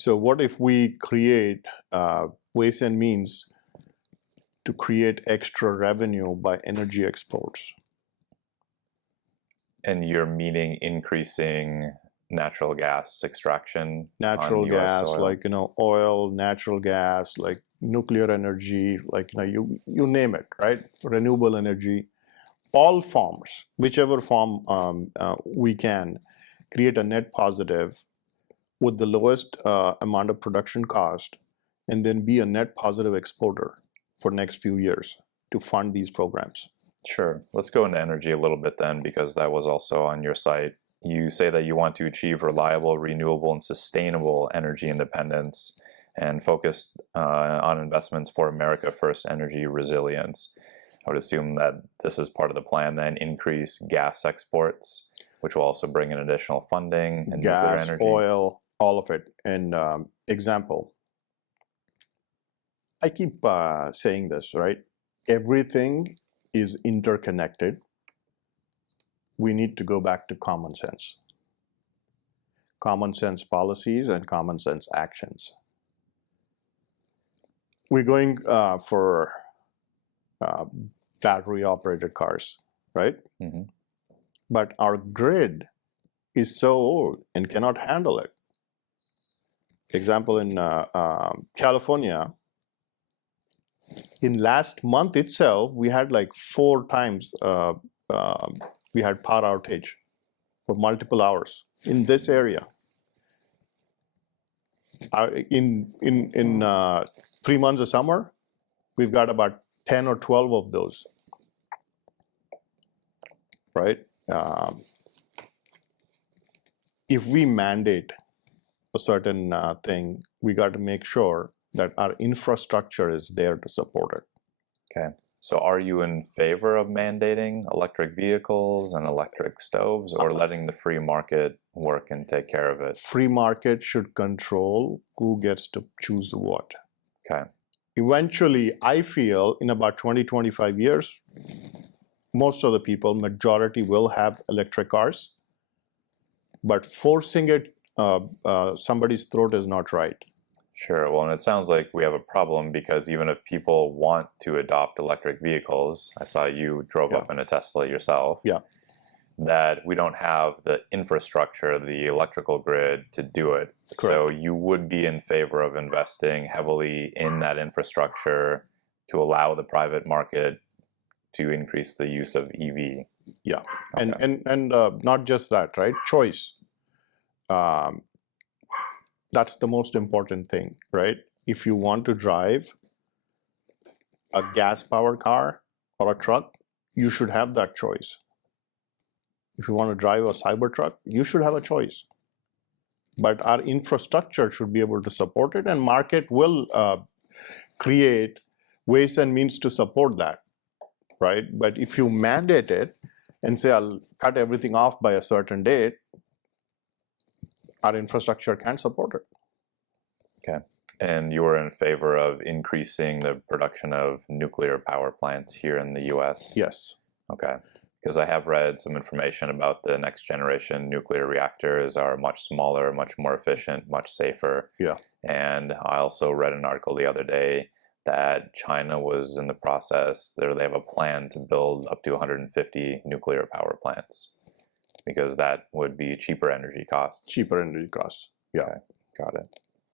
So what if we create ways and means to create extra revenue by energy exports? And you're meaning increasing natural gas extraction Natural on US gas, soil? like, oil, natural gas, like nuclear energy, like, you name it, right? Renewable energy, all forms, whichever form we can create a net positive with the lowest amount of production cost, and then be a net positive exporter for next few years to fund these programs. Sure. Let's go into energy a little bit then, because that was also on your site. You say that you want to achieve reliable, renewable, and sustainable energy independence and focus on investments for America First energy resilience. I would assume that this is part of the plan then, increase gas exports, which will also bring in additional funding and nuclear Gas, energy. oil, all of it. And example, I keep saying this, right? Everything is interconnected. We need to go back to common sense. Common sense policies and common sense actions. We're going for battery operated cars, right? Mm-hmm. But our grid is so old and cannot handle it. Example, in California, in last month itself, we had like 4 times we had power outage for multiple hours in this area. In 3 months of summer, we've got about 10 or 12 of those, right? If we mandate a certain thing, we got to make sure that our infrastructure is there to support it. Okay. So are you in favor of mandating electric vehicles and electric stoves, or letting the free market work and take care of it? Free market should control who gets to choose what. Okay. Eventually, I feel in about 20, 25 years, most of the people, majority will have electric cars, but forcing it somebody's throat is not right. Sure. Well, and it sounds like we have a problem, because even if people want to adopt electric vehicles, I saw you drove up in a Tesla yourself. Yeah. That we don't have the infrastructure, the electrical grid to do it. Correct. So you would be in favor of investing heavily in that infrastructure to allow the private market to increase the use of EV. Yeah. Okay. And not just that, right? Choice. That's the most important thing, right? If you want to drive a gas-powered car or a truck, you should have that choice. If you want to drive a Cybertruck, you should have a choice. But our infrastructure should be able to support it, and market will create ways and means to support that, right? But if you mandate it and say, I'll cut everything off by a certain date, our infrastructure can't support it. Okay. And you are in favor of increasing the production of nuclear power plants here in the US? Yes. Okay. Because I have read some information about the next generation nuclear reactors are much smaller, much more efficient, much safer. Yeah. And I also read an article the other day that China was in the process, they have a plan to build up to 150 nuclear power plants, because that would be cheaper energy costs. Cheaper energy costs. Yeah. Okay. Got it.